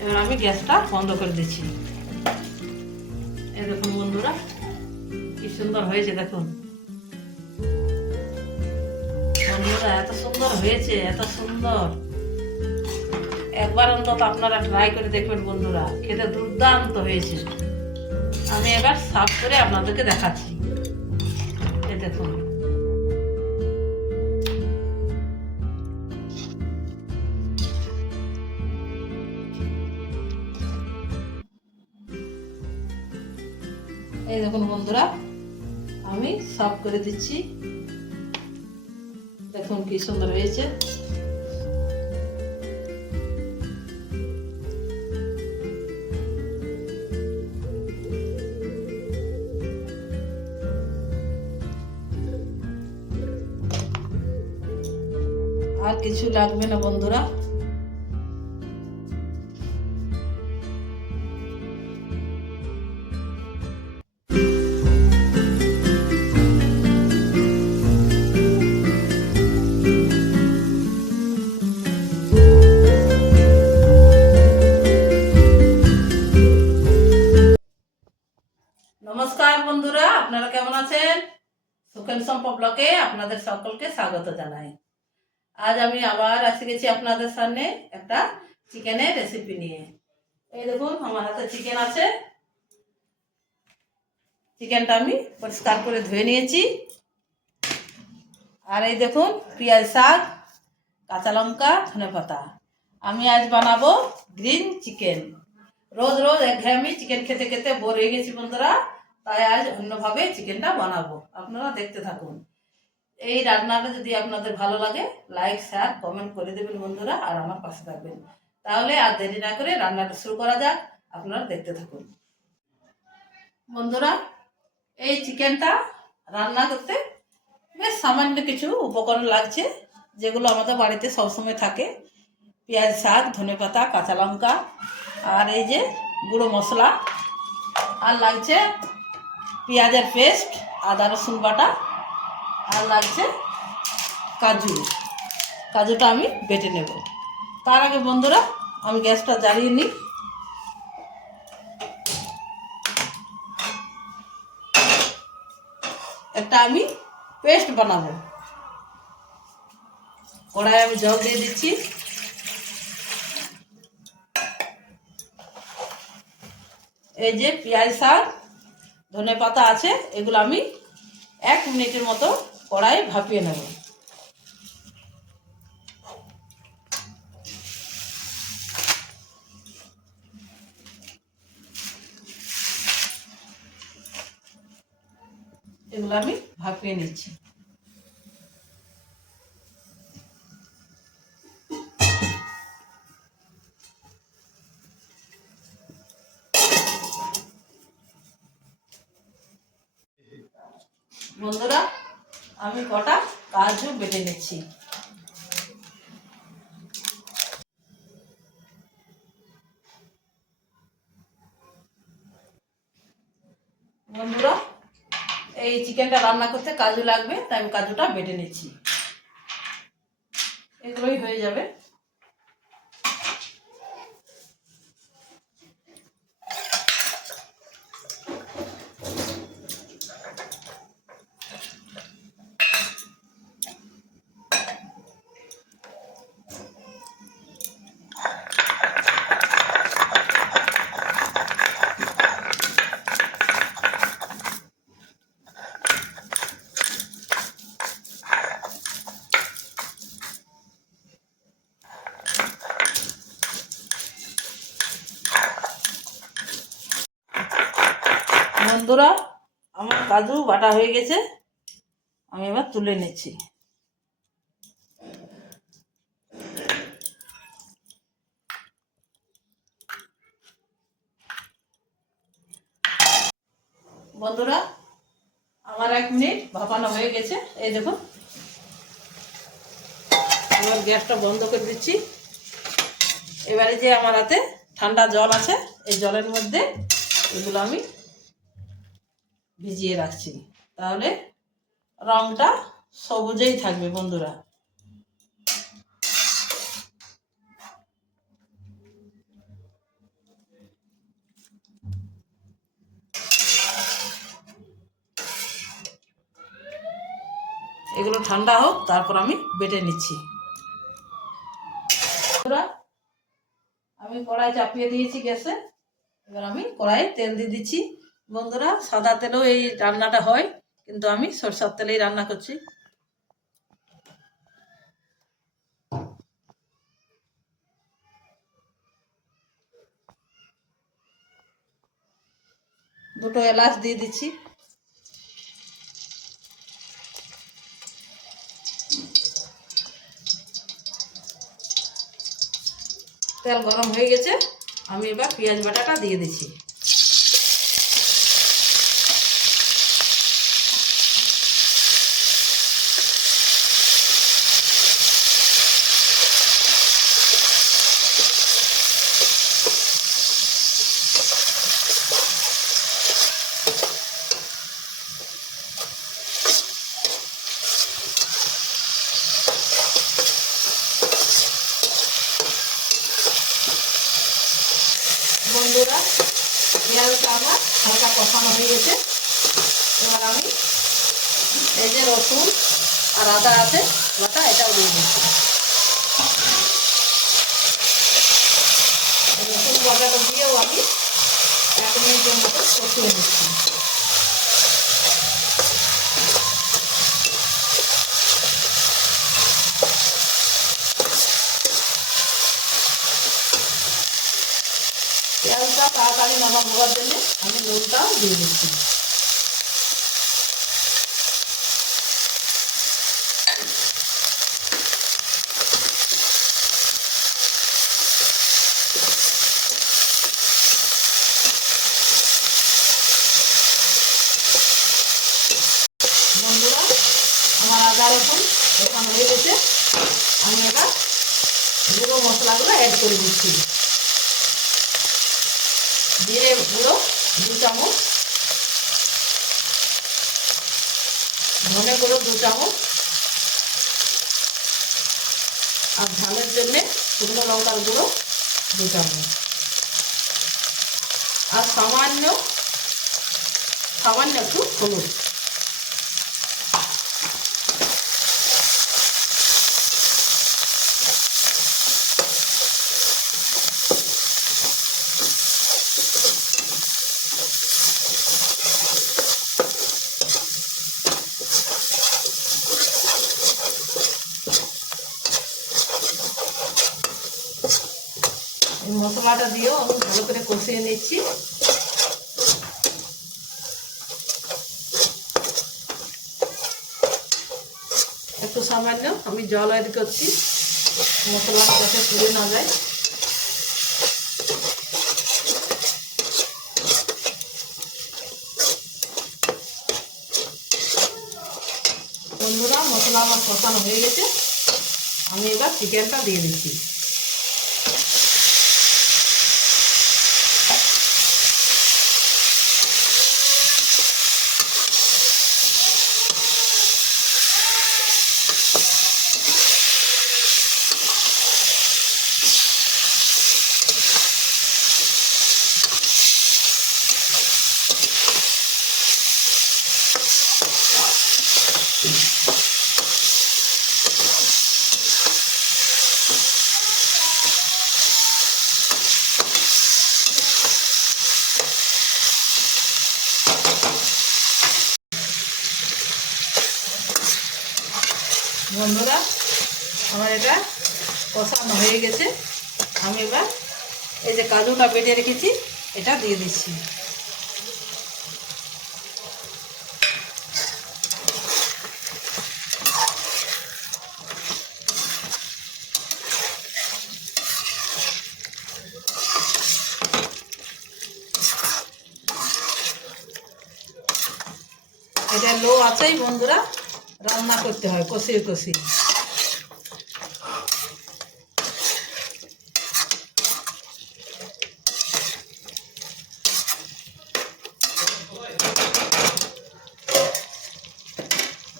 এবার আমি গ্যাসটা বন্ধ করে দিচ্ছি। এই দেখুন বন্ধুরা কি সুন্দর হয়েছে, দেখুন বন্ধুরা এত সুন্দর হয়েছে, এত সুন্দর। একবার অন্তত আপনারা ট্রাই করে দেখবেন বন্ধুরা, খেতে দুর্দান্ত হয়েছে। আমি এবার সার্ভ করে আপনাদেরকে দেখাচ্ছি। এই দেখুন এই দেখুন বন্ধুরা আমি সার্ভ করে দিচ্ছি। দেখুন কি সুন্দর হয়েছে। আর কিছু লাগবে না বন্ধুরা। নমস্কার বন্ধুরা, আপনারা কেমন আছেন? সুখেন সম্পর্ক ব্লকে আপনাদের সকলকে স্বাগত জানাই। আজ আমি আবার এসে গেছি আপনাদের সামনে একটা চিকেনের রেসিপি নিয়ে। এই দেখুন আমার হাতে চিকেন আছে। চিকেনটা আমি পরিষ্কার করে ধুয়ে নিয়েছি। আর এই দেখুন পেঁয়াজ, শাক, কাঁচা লঙ্কা, ধনেপাতা। আমি আজ বানাবো গ্রিন চিকেন। রোজ রোজ একঘেয়েমি চিকেন খেতে খেতে বোর হয়ে গেছি বন্ধুরা, তাই আজ অন্যভাবে চিকেনটা বানাবো। আপনারা দেখতে থাকুন। এই রান্নাটা যদি আপনাদের ভালো লাগে লাইক, শেয়ার, কমেন্ট করে দেবেন বন্ধুরা, আর আমার পাশে থাকবেন। তাহলে আর দেরি না করে রান্নাটা শুরু করা যাক। আপনারা দেখতে থাকুন বন্ধুরা। এই চিকেনটা রান্না করতে বেশ সামান্য কিছু উপকরণ লাগছে, যেগুলো আমাদের বাড়িতে সবসময় থাকে। পেঁয়াজ, শাক, ধনেপাতা, কাঁচা লঙ্কা, আর এই যে গুঁড়ো মশলা, আর লাগছে পেঁয়াজের পেস্ট, আদা রসুন বাটা, আর লাগছে কাজু। কাজুটা আমি বেটে নেব। তার আগে বন্ধুরা আমি গ্যাসটা জ্বালিয়ে নিই। একটা আমি পেস্ট বানাবো। কড়াইয়ে আমি জল দিয়ে দিচ্ছি। এই যে পেঁয়াজ, শাক, ধনেপাতা আছে, এগুলো আমি 1 মিনিটের মতো কড়াইয়ে ভাপিয়ে নেব। এগুলো আমি ভাপিয়ে নিচ্ছি। বন্ধুরা আমি কটা কাজু বেটে নিচ্ছি। বন্ধুরা এই চিকেনটা রান্না করতে কাজু লাগবে, তাই আমি কাজুটা বেটে নিচ্ছি। এগুলোই হয়ে যাবে। বন্ধুরা আমার কাজু বাটা হয়ে গেছে, আমি এবার তুলে নিচ্ছি। বন্ধুরা আমার 1 মিনিট ভাপানো হয়ে গেছে। এই দেখুন এবার গ্যাসটা বন্ধ করে দিচ্ছি। এবারে যে আমার হাতে ঠান্ডা জল আছে, এই জলের মধ্যে এগুলো আমি ভিজিয়ে রাখছি, তাহলে রংটা সবুজেই থাকবে বন্ধুরা। এগুলো ঠান্ডা হোক, তারপর আমি বেটে নিচ্ছি। আমি কড়াই চাপিয়ে দিয়েছি গ্যাসে। এবার আমি কড়াইয়ে তেল দিয়ে দিচ্ছি। বন্ধুরা, সাদা তেলেও এই রান্নাটা হয়, কিন্তু আমি সরষের তেলেই রান্না করছি। দুটো এলাচ দিয়ে দিচ্ছি। তেল গরম হয়ে গেছে, আমি এবার পেঁয়াজ বাটাটা দিয়ে দিচ্ছি। বন্ধুরা, পেঁয়াজটা আমার হালকা কষানো হয়ে গেছে। এবার আমি এই যে রসুন আর আদা আছে বাটা, এটাও দিয়ে দিচ্ছি। রসুন বাটাটা দিয়েও আমি 1 মিনিটের মতো কষিয়ে দিচ্ছি। পেঁয়াজটা তাড়াতাড়ি নরম হওয়ার জন্য আমি নুনটাও দিয়ে দিচ্ছি। বন্ধুরা, আমার আদা রসুন এখন হয়ে গেছে। আমি এবার গুঁড়ো মশলাগুলো অ্যাড করে দিচ্ছি। জিরে গুঁড়ো 2 চামচ, ধনে গুঁড়ো 2 চামচ, আর ঝালের জন্য শুকনো লঙ্কার গুঁড়ো 2 চামচ, আর সামান্য একটু হলুদ। এই মশলাটা দিয়েও আমি ভালো করে কষিয়ে নিচ্ছি। একটু সামান্য আমি জল অ্যাড করছি, মশলাটা যাতে পুড়ে না যায়। বন্ধুরা, মশলা আমার কষানো হয়ে গেছে, আমি এবার চিকেনটা দিয়ে দিচ্ছি। বন্ধুরা, আমার এটা কষানো হয়ে গেছে। আমি এবার এই যে কাজুটা বেটে রেখেছি এটা দিয়ে দিচ্ছি। এটা লো আছেই বন্ধুরা রান্না করতে হয়, কষিয়ে কষিয়ে।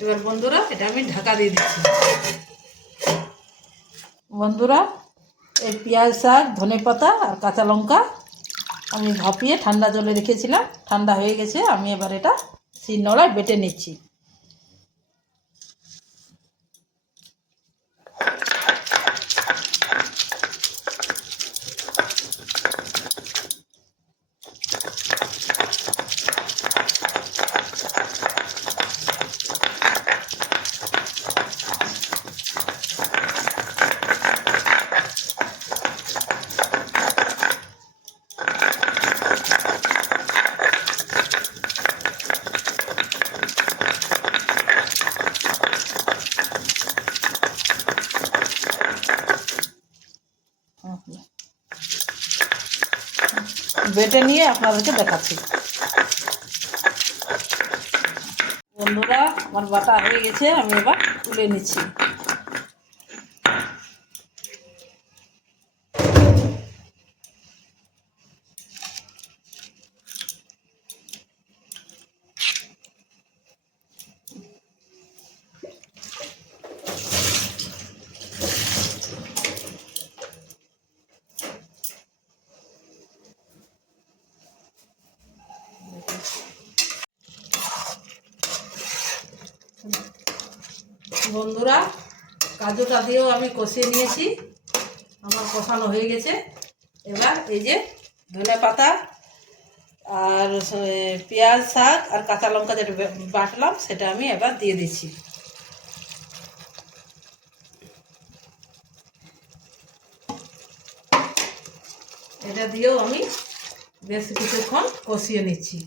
এবার বন্ধুরা এটা আমি ঢাকা দিয়ে দিচ্ছি। বন্ধুরা, এই পেঁয়াজ শাক, ধনেপাতা আর কাঁচা লঙ্কা আমি ভাপিয়ে ঠান্ডা জলে রেখেছিলাম, ঠান্ডা হয়ে গেছে। আমি এবার এটা শিলনোড়ায় বেটে নিচ্ছি। বেটে নিয়ে আপনাদেরকে দেখাচ্ছি। বন্ধুরা, আমার বাটা হয়ে গেছে, আমি এবার তুলে নিচ্ছি। বন্ধুরা, কাজুটা দিয়েও আমি কষিয়ে নিয়েছি, আমার কষানো হয়ে গেছে। এবার এই যে ধনেপাতা আর পেঁয়াজ, শাক আর কাঁচা লঙ্কা যেটা বাটলাম সেটা আমি এবার দিয়ে দিচ্ছি। এটা দিয়েও আমি বেশ কিছুক্ষণ কষিয়ে নিচ্ছি।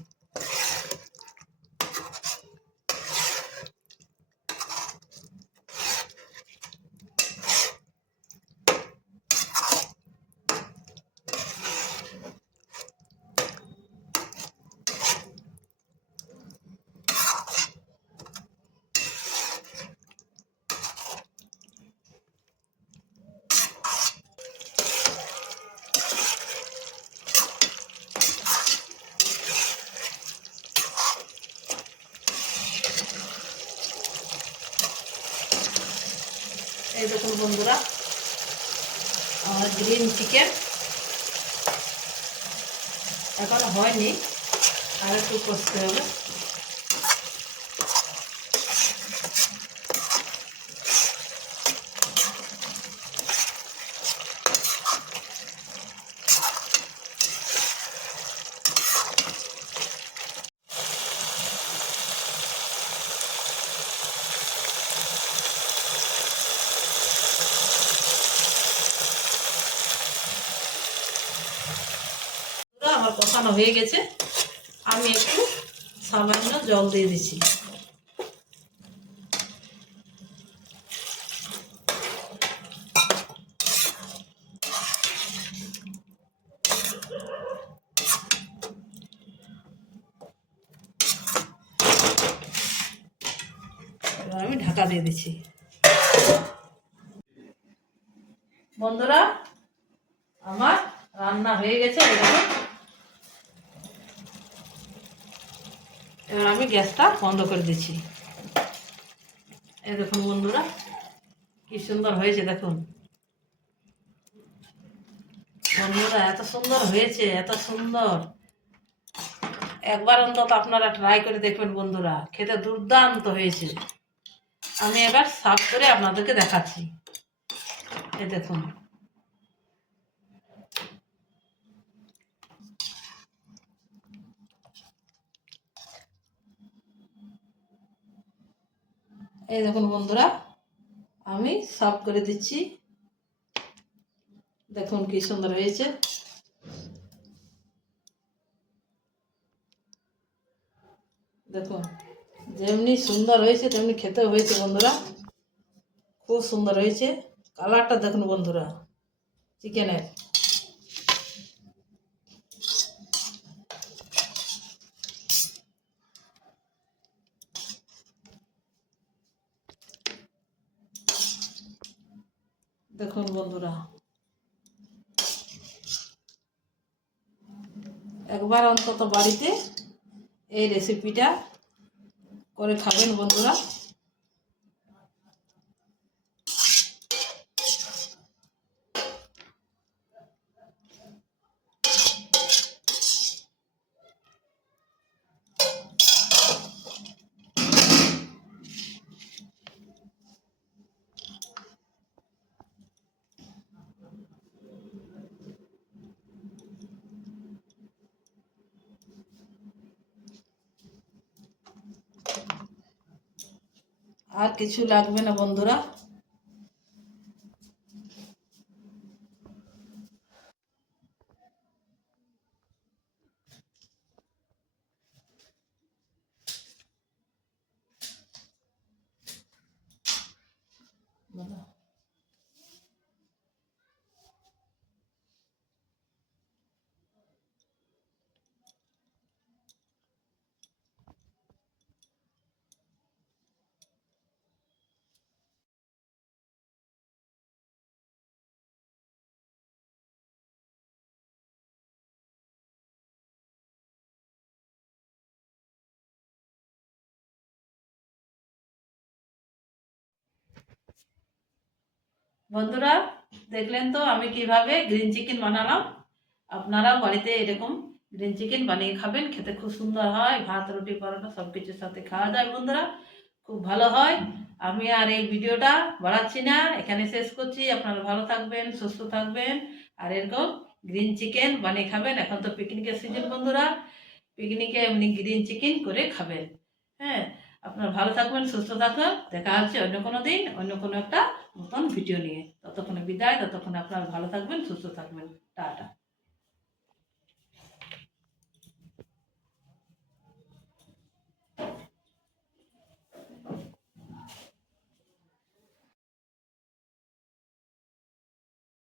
এই দেখুন বন্ধুরা, আমার গ্রিন চিকেন এখনো হয়নি, আর একটু কষতে হবে। আমার কষানো হয়ে গেছে, আমি একটু সামান্য জল দিয়ে দিচ্ছি। এবার আমি ঢাকা দিয়ে দিচ্ছি। বন্ধুরা, আমার রান্না হয়ে গেছে। এবার আমি গ্যাসটা বন্ধ করে দিচ্ছি। এই দেখুন বন্ধুরা, কি সুন্দর হয়েছে দেখুন। বন্ধুরা, এত সুন্দর হয়েছে, এত সুন্দর। একবার অন্তত আপনারা ট্রাই করে দেখবেন বন্ধুরা, খেতে দুর্দান্ত হয়েছে। আমি এবার সার্ভ করে আপনাদেরকে দেখাচ্ছি। এই দেখুন, এই দেখুন বন্ধুরা, আমি সার্ভ করে দিচ্ছি। দেখুন কি সুন্দর হয়েছে। দেখুন, যেমনি সুন্দর হয়েছে তেমনি খেতেও হয়েছে বন্ধুরা, খুব সুন্দর হয়েছে। কালারটা দেখুন বন্ধুরা চিকেনের। দেখুন বন্ধুরা, একবার অন্তত বাড়িতে এই রেসিপিটা করে খাবেন বন্ধুরা। আর কিছু লাগবে না বন্ধুরা। বন্ধুরা, দেখলেন তো আমি কিভাবে গ্রিন চিকেন বানালাম। আপনারা বাড়িতে এরকম গ্রিন চিকেন বানিয়ে খাবেন, খেতে খুব সুন্দর হয়। ভাত, রুটি, পরোটা সব কিছুর সাথে খাওয়া যায় বন্ধুরা, খুব ভালো হয়। আমি আর এই ভিডিওটা বাড়াচ্ছি না, এখানে শেষ করছি। আপনারা ভালো থাকবেন, সুস্থ থাকবেন, আর এরকম গ্রিন চিকেন বানিয়ে খাবেন। এখন তো পিকনিকের সিজন বন্ধুরা, পিকনিকে এমনি গ্রিন চিকেন করে খাবেন। হ্যাঁ, আপনারা ভালো থাকবেন, সুস্থ থাকুন। দেখা হচ্ছে অন্য কোনো দিন, অন্য কোনো একটা নতুন ভিডিও নিয়ে। ততক্ষণে বিদায়, ততক্ষণে আপনারা ভালো থাকবেন, সুস্থ থাকবেন।